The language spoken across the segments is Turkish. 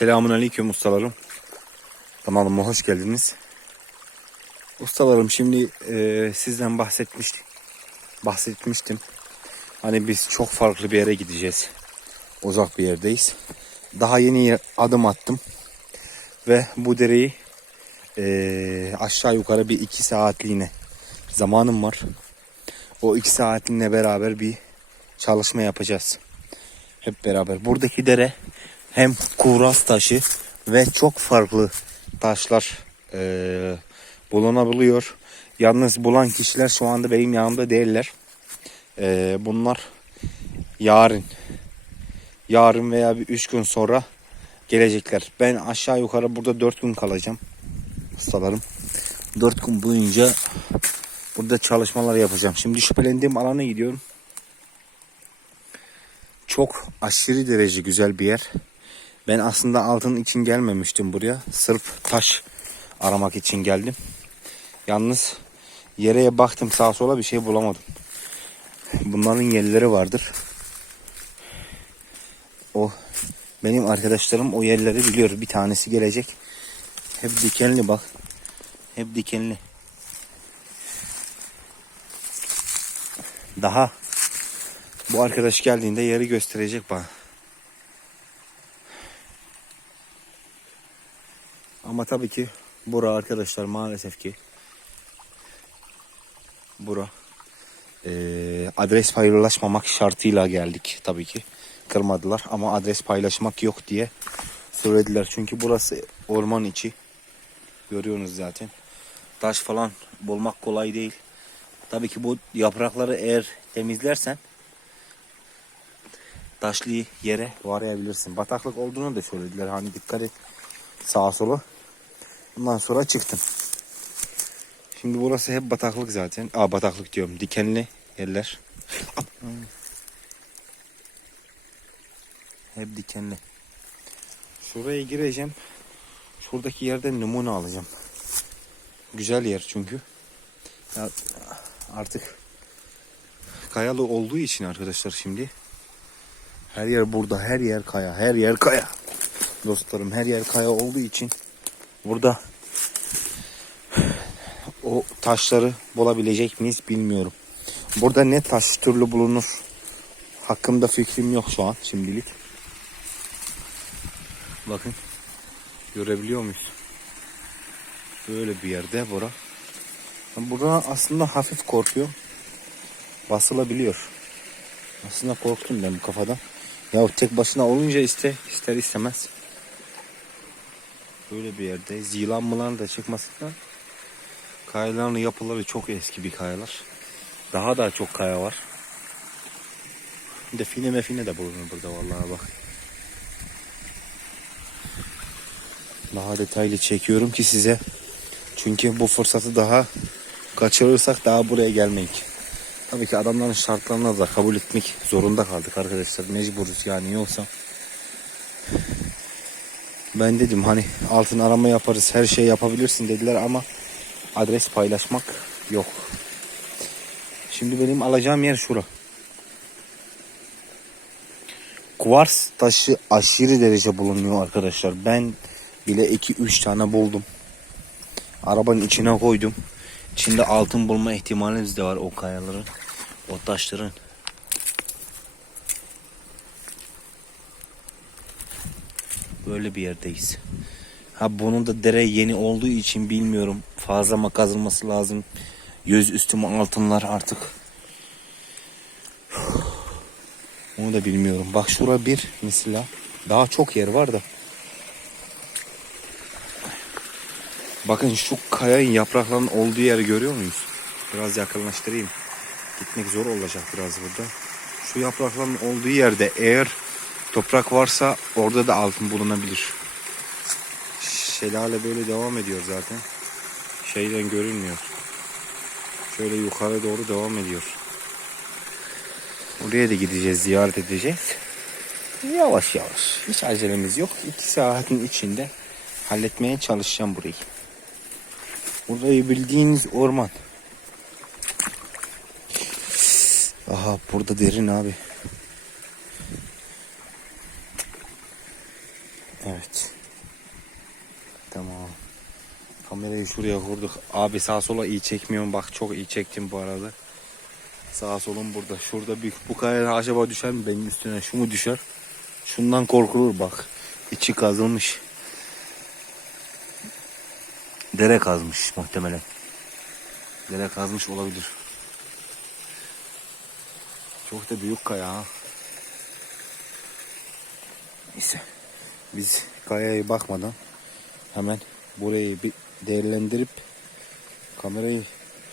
Selamun Aleyküm ustalarım. Kanalıma hoş geldiniz. Ustalarım şimdi e, sizden bahsetmiştim. Bahsetmiştim. Hani biz çok farklı bir yere gideceğiz. Uzak bir yerdeyiz. Daha yeni adım attım. Ve bu dereyi e, aşağı yukarı bir iki saatliğine zamanım var. O iki saatliğine beraber bir çalışma yapacağız. Hep beraber. Buradaki dere hem kuras taşı ve çok farklı taşlar eee, bulunabiliyor. Yalnız bulan kişiler şu anda benim yanımda değiller. Eee, bunlar yarın yarın veya bir üç gün sonra gelecekler. Ben aşağı yukarı burada dört gün kalacağım. Ustalarım. Dört gün boyunca burada çalışmalar yapacağım. Şimdi şüphelendiğim alana gidiyorum. Çok aşırı derece güzel bir yer. Ben aslında altın için gelmemiştim buraya. Sırf taş aramak için geldim. Yalnız yere baktım sağa sola bir şey bulamadım. Bunların yerleri vardır. O benim arkadaşlarım o yerleri biliyor. Bir tanesi gelecek. Hep dikenli bak. Hep dikenli. Daha bu arkadaş geldiğinde yeri gösterecek bana. Ama tabii ki bura arkadaşlar maalesef ki bura eee, adres paylaşmamak şartıyla geldik tabii ki. Kırmadılar ama adres paylaşmak yok diye söylediler. Çünkü burası orman içi. Görüyorsunuz zaten. Taş falan bulmak kolay değil. Tabii ki bu yaprakları eğer temizlersen taşlı yere varayabilirsin. Bataklık olduğunu da söylediler. Hani dikkat et sağa sola. Ondan sonra çıktım. Şimdi burası hep bataklık zaten. Aa bataklık diyorum. Dikenli yerler. Hep dikenli. Şuraya gireceğim. Şuradaki yerden numune alacağım. Güzel yer çünkü. Ya artık kayalı olduğu için arkadaşlar şimdi her yer burada, her yer kaya, her yer kaya. Dostlarım her yer kaya olduğu için burada o taşları bulabilecek miyiz bilmiyorum. Burada ne taş türlü bulunur hakkında fikrim yok şu an şimdilik. Bakın görebiliyor muyuz? Böyle bir yerde bura. Burada aslında hafif korkuyor. Basılabiliyor. Aslında korktum ben bu kafadan. Ya tek başına olunca iste, ister istemez. Böyle bir yerde yılan mılan da çıkmasından. Kayaların yapıları çok eski bir kayalar. Daha da çok kaya var. Bir de fine mefine de bulunur burada vallahi bak. Daha detaylı çekiyorum ki size. Çünkü bu fırsatı daha kaçırırsak daha buraya gelmeyik. Tabii ki adamların şartlarına da kabul etmek zorunda kaldık arkadaşlar. Mecburuz yani yoksa. Ben dedim hani altın arama yaparız her şey yapabilirsin dediler ama adres paylaşmak yok. Şimdi benim alacağım yer şura. Kuvars taşı aşırı derece bulunuyor arkadaşlar. Ben bile 2-3 tane buldum. Arabanın içine koydum. İçinde altın bulma ihtimalimiz de var o kayaların. O taşların. Böyle bir yerdeyiz. Ha bunun da dere yeni olduğu için bilmiyorum. Fazla mı kazılması lazım? Yüz üstüme altınlar artık. Onu da bilmiyorum. Bak şura bir mesela. Daha çok yer var da. Bakın şu kayanın yapraklarının olduğu yeri görüyor muyuz? Biraz yakınlaştırayım. Gitmek zor olacak biraz burada. Şu yaprakların olduğu yerde eğer toprak varsa orada da altın bulunabilir. Şelale böyle devam ediyor zaten. Şeyden görünmüyor. Şöyle yukarı doğru devam ediyor. Oraya da gideceğiz, ziyaret edeceğiz. Yavaş yavaş. Hiç acelemiz yok. İki saatin içinde halletmeye çalışacağım burayı. Burayı bildiğiniz orman. Aha burada derin abi. Evet. Kamerayı şuraya kurduk. Abi sağa sola iyi çekmiyorum. Bak çok iyi çektim bu arada. Sağa solum burada. Şurada büyük bu kayaya acaba düşer mi benim üstüne? Şu mu düşer? Şundan korkulur bak. İçi kazılmış. Dere kazmış muhtemelen. Dere kazmış olabilir. Çok da büyük kaya ha. Neyse. Biz kayaya bakmadan hemen burayı bir değerlendirip kamerayı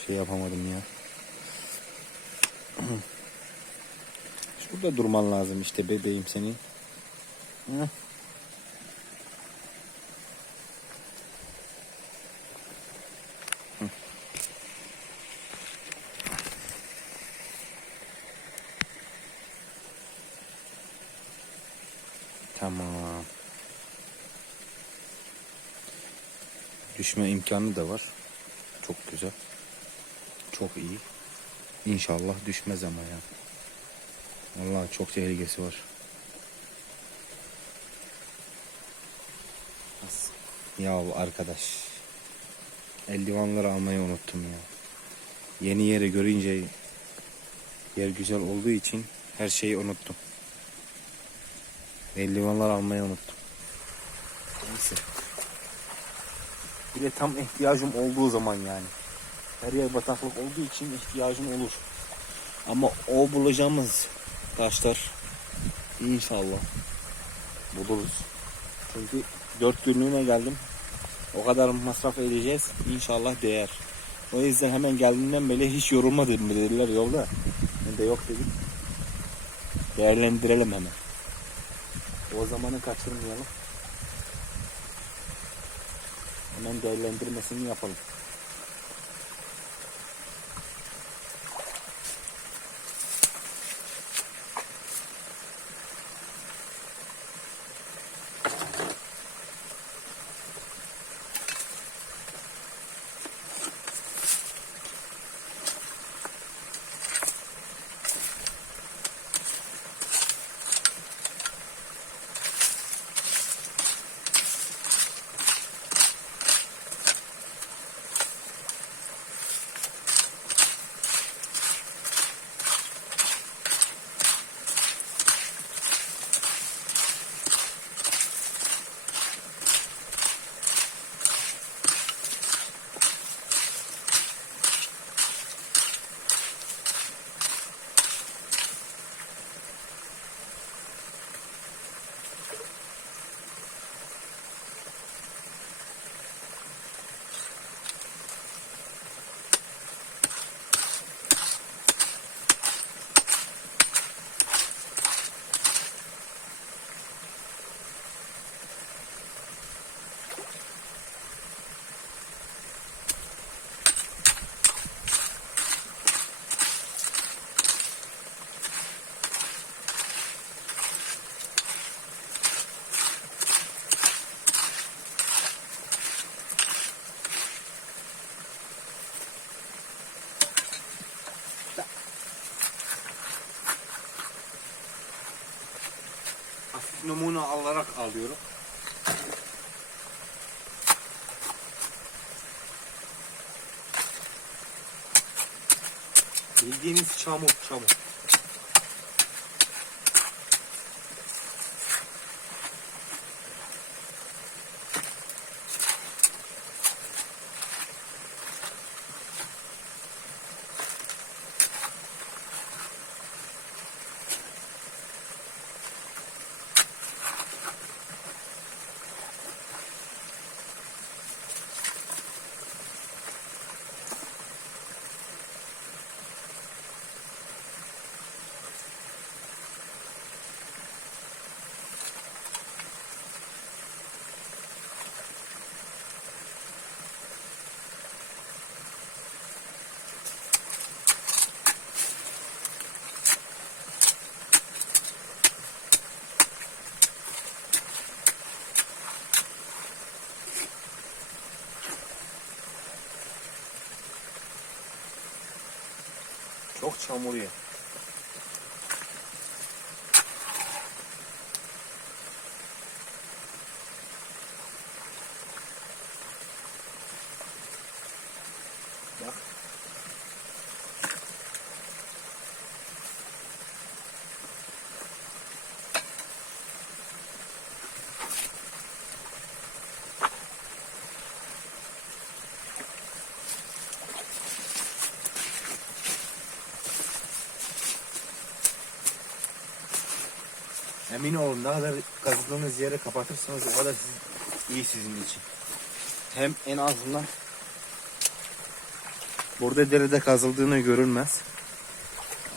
şey yapamadım ya. Şurada durman lazım işte bebeğim senin. Hı. Düşme imkanı da var. Çok güzel. Çok iyi. İnşallah düşmez ama ya. Vallahi çok tehlikesi var. Ya arkadaş. Eldivanları almayı unuttum ya. Yeni yeri görünce yer güzel olduğu için her şeyi unuttum. Eldivanlar almayı unuttum. Neyse. Bir de tam ihtiyacım olduğu zaman yani. Her yer bataklık olduğu için ihtiyacım olur. Ama o bulacağımız taşlar inşallah buluruz. Çünkü dört günlüğüne geldim. O kadar masraf edeceğiz. İnşallah değer. O yüzden hemen geldiğimden beri hiç yorulmadım dediler yolda. Ben de yok dedim. Değerlendirelim hemen. O zamanı kaçırmayalım. Hemen değerlendirmesini yapalım. hafif numune alarak alıyorum. Bildiğiniz çamur, çamur. Çok çamur ya. Emin olun ne kadar kazıdığınız yeri kapatırsanız o kadar siz, iyi sizin için. Hem en azından burada derede kazıldığını görülmez.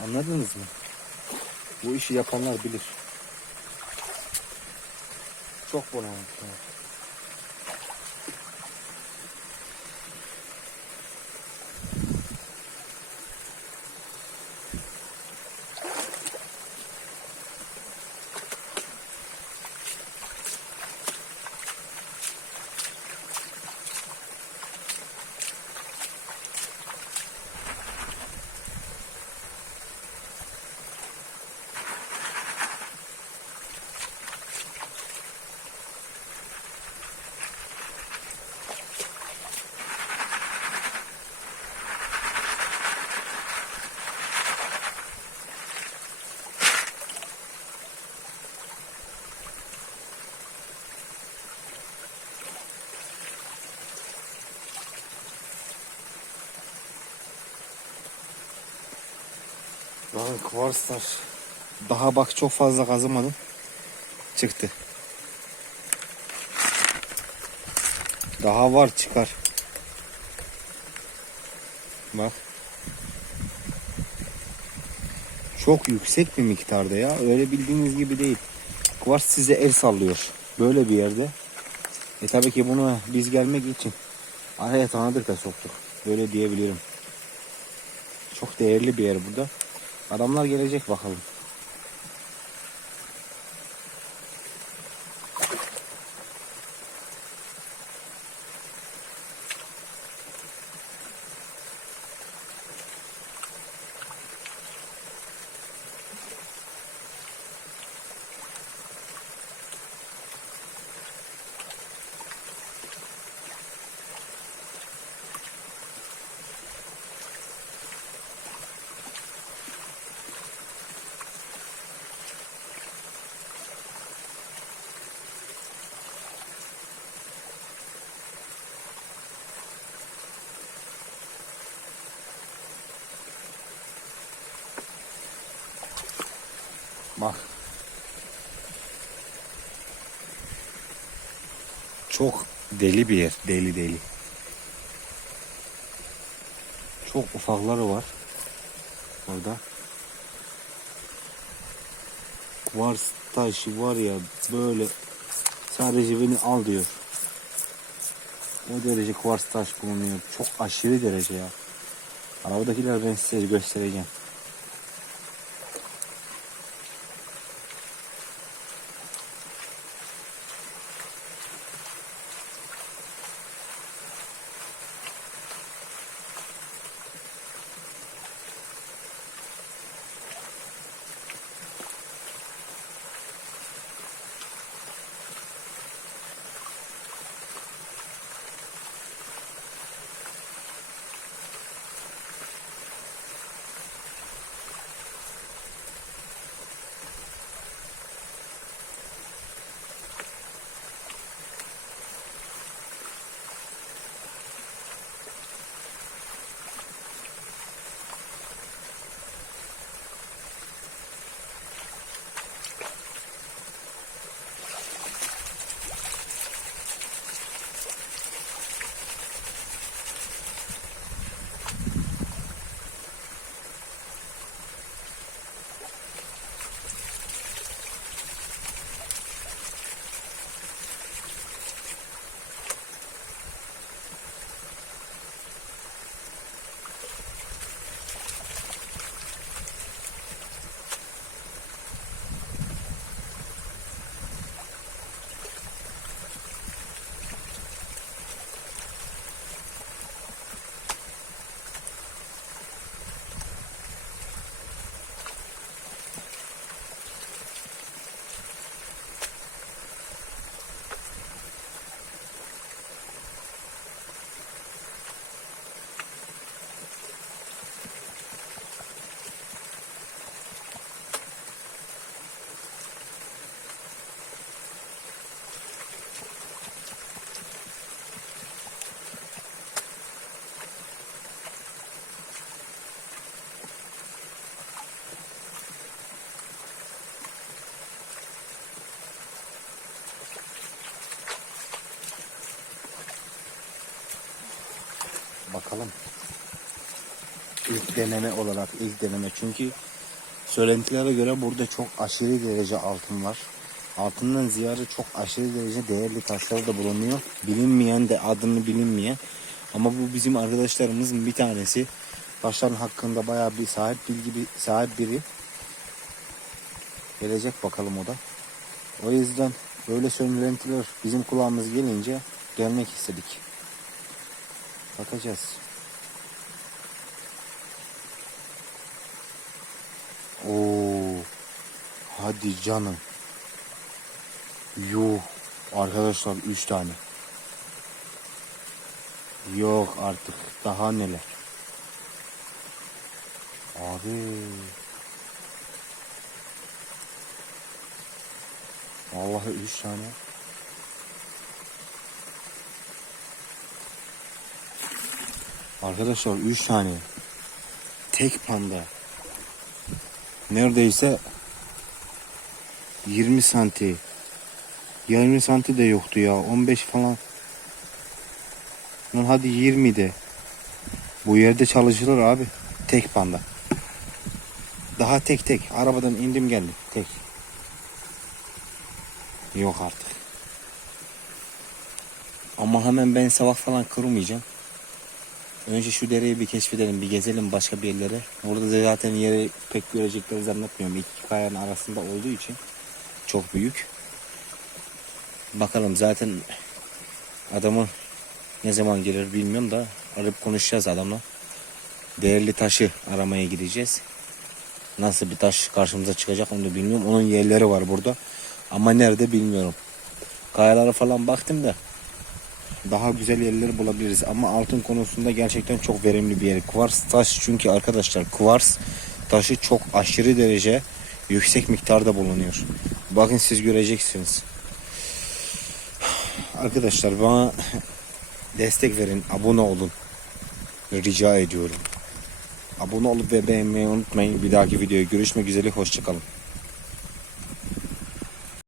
Anladınız mı? Bu işi yapanlar bilir. Çok bunalmış. Bakın kvarslar. Daha bak çok fazla kazımadım. Çıktı. Daha var çıkar. Bak. Çok yüksek bir miktarda ya. Öyle bildiğiniz gibi değil. Kvars size el sallıyor. Böyle bir yerde. E tabii ki bunu biz gelmek için araya tanıdık da soktuk. Böyle diyebilirim. Çok değerli bir yer burada. Adamlar gelecek bakalım. Bak. Çok deli bir yer. Deli deli. Çok ufakları var. Orada. Kuvars taşı var ya böyle sadece beni al diyor. O derece kuvars taş bulunuyor. Çok aşırı derece ya. Arabadakiler ben size göstereceğim. Deneme olarak ilk deneme çünkü söylentilere göre burada çok aşırı derece altın var. Altından ziyade çok aşırı derece değerli taşlar da bulunuyor. Bilinmeyen de adını bilinmeyen. Ama bu bizim arkadaşlarımızın bir tanesi. Taşların hakkında bayağı bir sahip bilgi bir sahip biri. Gelecek bakalım o da. O yüzden böyle söylentiler bizim kulağımız gelince gelmek istedik. Bakacağız. Oo. Hadi canım. Yuh. Arkadaşlar 3 tane. Yok artık. Daha neler. Abi. Vallahi 3 tane. Arkadaşlar 3 tane. Tek panda. Neredeyse 20 santi. 20 santi de yoktu ya. 15 falan. Lan hadi 20 de. Bu yerde çalışılır abi. Tek panda. Daha tek tek. Arabadan indim geldim. Tek. Yok artık. Ama hemen ben sabah falan kurmayacağım. Önce şu dereyi bir keşfedelim, bir gezelim başka bir yerlere. Orada da zaten yeri pek görecekleri zannetmiyorum. İki kayanın arasında olduğu için çok büyük. Bakalım zaten adamı ne zaman gelir bilmiyorum da arayıp konuşacağız adamla. Değerli taşı aramaya gideceğiz. Nasıl bir taş karşımıza çıkacak onu da bilmiyorum. Onun yerleri var burada. Ama nerede bilmiyorum. Kayalara falan baktım da daha güzel yerleri bulabiliriz. Ama altın konusunda gerçekten çok verimli bir yer. Kuvars taş çünkü arkadaşlar kuvars taşı çok aşırı derece yüksek miktarda bulunuyor. Bakın siz göreceksiniz. Arkadaşlar bana destek verin, abone olun. Rica ediyorum. Abone olup ve beğenmeyi unutmayın. Bir dahaki videoya görüşmek üzere. Hoşçakalın.